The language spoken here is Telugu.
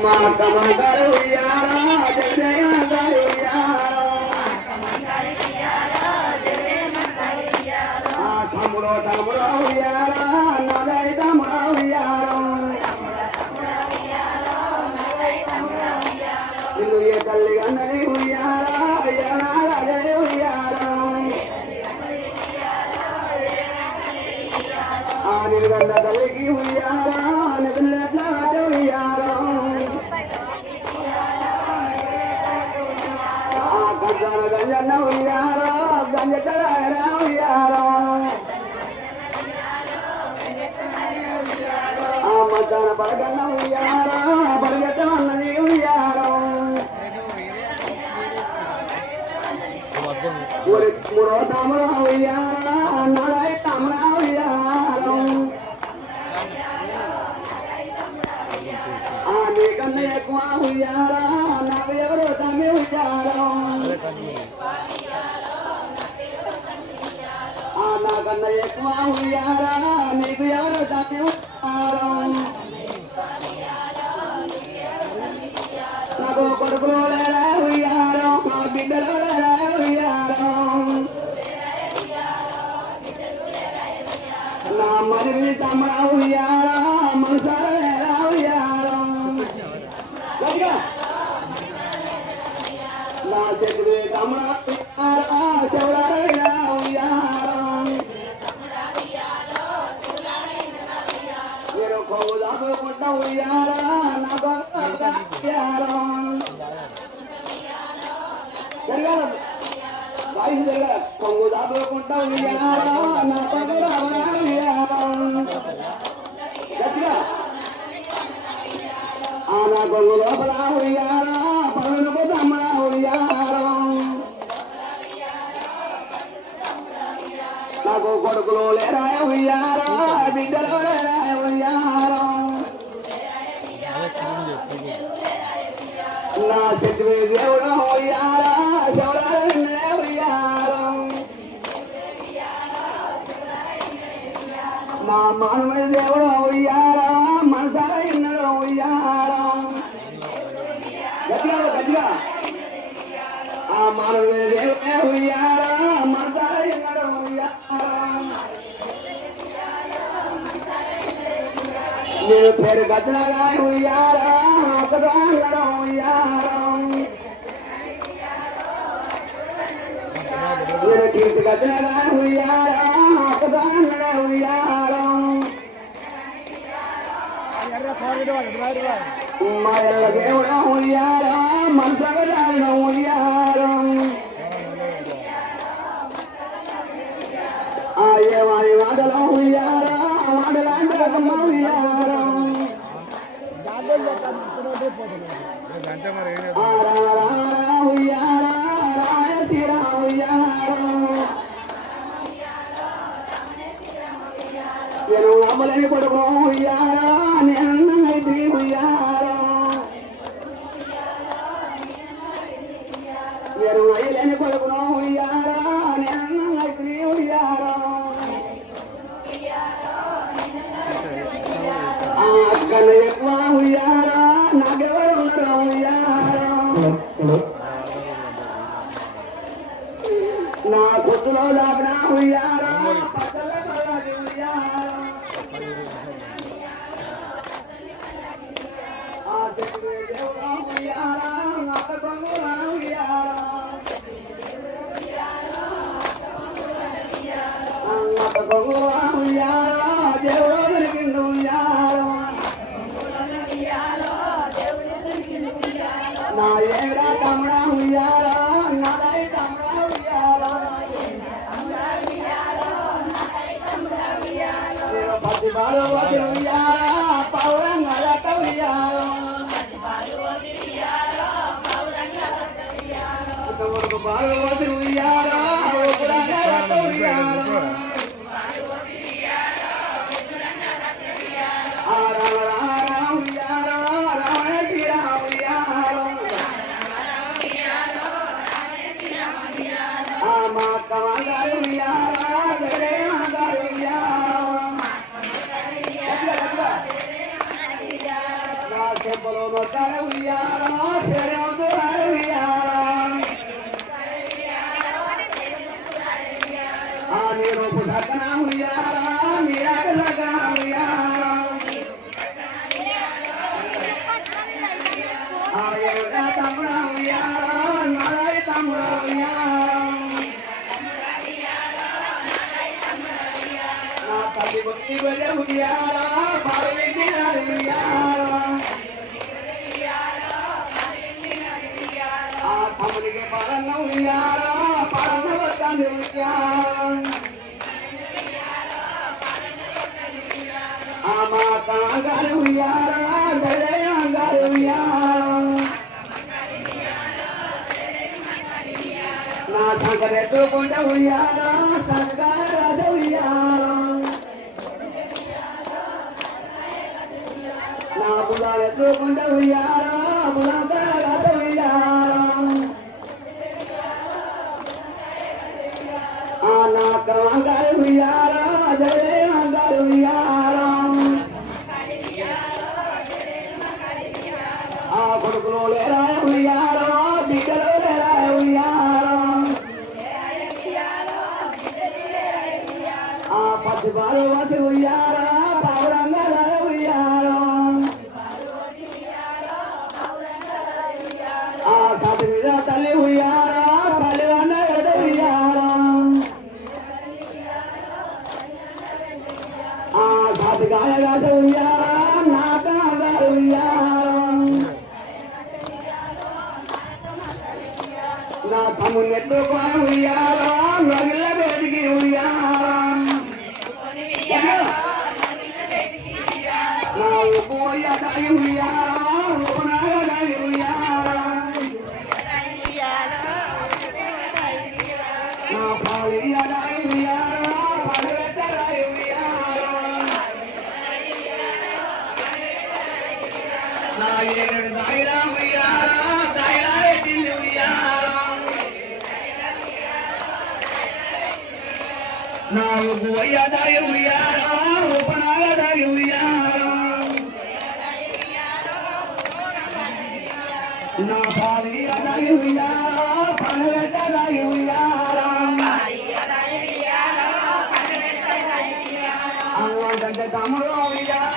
మా కమంగారు ఉయ్యారా జగదేయ మంగారు ఉయ్యారా ఆ తమ్ముడో ఉయ్యారా నాదై తమ్ముడో ఉయ్యారా నిన్ను ఏ తల్లి గన్నది ఉయ్యారా ఎనాడే ఉయ్యారా ఆ నిన్ను తల్లికి ఉయ్యారా నిద్రలేట్లా ఉయ్యారా గంజన్న ఉయ్యారా గంజకరా ఉయ్యారా ఆ మధ్యాహ్న పడగన్న ఉయ్యారా పడగట్టమన్నది ఉయ్యారా మూడో తమ్ముడ ఉయ్యారా నాడై తమ్ముడ ఉయ్యారా ఆ నీకన్నా ఎక్కువ ఉయ్యారా నాకు ఎవరు తమ్మి ఉయ్యారా నాకన్నా ఎక్కువ ఉయ్యారా నీకు ఎవరు తమ్మి ఉయ్యారా నాకు కొడుకులు లేరా ఉయ్యారా మా బిడ్డలు లేరా ఉయ్యారా నా మరి తమ్ముడ ఉయ్యారా మనసారా లేరా ఉయ్యారా నా చెట్టు తమ్ముడ చెవుడా ఉయ్యారా నేను కొవ్వు దాపుకుంటా ఉయ్యారా నా వాయిస్ దగ్గర కొవ్వు దాపుకుంటా ఉయ్యారా నా పగురా ఉయ్యారా గట్టిగా ఆ నా కొవ్వు లోపల ఉయ్యారా పనులకు తమ్ముడ ఉయ్యారా నాకు కొడుకులు లేరా ఉయ్యారా బిడ్డలు లేరా ఉయ్యారా నా చెట్టు దేవుడు ఉయ్యారా శివరాజే ఉయ్యారా నా మానవుడి దేవుడు ఉయ్యారా మనసారా ఇన్నడు ఉయ్యారా గట్టిగా గట్టిగా ఆ మానవుడి దేవుడే ఉయ్యారా మనసారా ఇన్నడు నేను పేరు గద్దలాగా ఉయ్యారా అతగాంగడం ఉయ్యారా నేను కీర్తి గద్దలాగా ఉయ్యారా అతగాంగడం ఉయ్యారా మా ఎల్ల దేవుడ ఉయ్యారా మనసగడం ఉయ్యారా వారి మాటలు ఉయ్యారా మాటలాంటమ్మ ఉయ్యారా ఉయ్యారా రాయశిరా ఉయ్యారా నేను అమ్మలేని కొడుకు ఉయ్యారా నేనైతే ఉయ్యారా నేను అయ్యలేని కొడుకును ఉయ్యారా నేనైతే ఉయ్యారా అక్కన ఎక్కువ ఉయ్యారా నాకెవరు ఉన్నారు ఉయ్యారా నా పొత్తులో దాపిన ఉయ్యారా పక్కల పల్లకి ఉయ్యారా ఆ చెట్టు దేవుడా ఉయ్యారా అక్క కొంగుల ఉయ్యారా అక్క కొంగుల ఉయ్యారా దేవుడు దొరికిండు ఉయ్యారా నా ఏడా తమ్ముడ ఉయ్యారా నాదై తమ్ముడ ఉయ్యారా నేను పసి బాలు వసి ఉయ్యారా పౌరంగ ఉయ్యారా బాలు వసి ఉయ్యారా ఉయ్యారా చెంపలో నొక్క కాడ ఉయ్యాలో శరీరంతో ఉయ్యాలో ఆ నీ రూపు సక్కన ఉయ్యాలో మీరాక సక్కన ఉయ్యాలో ఆ ఏడా తమ్ముడ ఉయ్యాలో నారాయి తమ్ముడ ఉయ్యాలో నా తల్లి బుద్ధి బిడ్డ ఉయ్యాలో పార్వతి నాది ఉయ్యాలో ఆ తమ్ముడికి పదన్న ఉయ్యాలో పదన్న వద్దని ఉయ్యాలో ఆ మా కాగారు ఉయ్యాలో దయగారు ఉయ్యాలో నా సంకరెత్తుకుంట ఉయ్యాలో సంకార రాజ ఉయ్యాలో నా బులాలెత్తుకుంట ఉయ్యాలో బులంకార రాజ ఉయ్యాలో ఆ నా కాగారు ఉయ్యాలో జయగారు ఉయ్యాలో ఆ కొడుకులు లేరా ఉయ్యాలో బిడ్డలు లేరా ఉయ్యాలో ఆ పచ్చి పాలు వసి ఉయ్యాలో పావురంగా ఉయ్యాలో ఆ సతి మీద తల్లి ఉయ్యాలో పల్లెవన్న ఉయ్యాలో ఆ సతి గాయ గాస ఉయ్యాలో నాగా ఉయ్యాలో నా తమ్ముని ఎత్తుకొని ఉయ్యాలో నగిళ్ళ బయటికి ఉయ్యాలో నా ఉప్పు అయ్యాయి ఉయ్యాలో ఉప్పునాగదాయి ఉయ్యాలో నా పాలు అయ్యాయి ఉయ్యాలో పలు పెట్టరాయి ఉయ్యాలో నా ఏడు దాయిలా ఉయ్యాలో దాయిలా పెట్టింది ఉయ్యాలో నా ఉప్పు అయ్యాదాయి ఉయ్యాలో ఉప్పునాగదాయి ఉయ్యాలో నా పాలు అయ్యాయి ఉయ్యాలో పలు పెట్టరాయి ఉయ్యాలో అంగంటే తమ్ముడు ఉయ్యాలో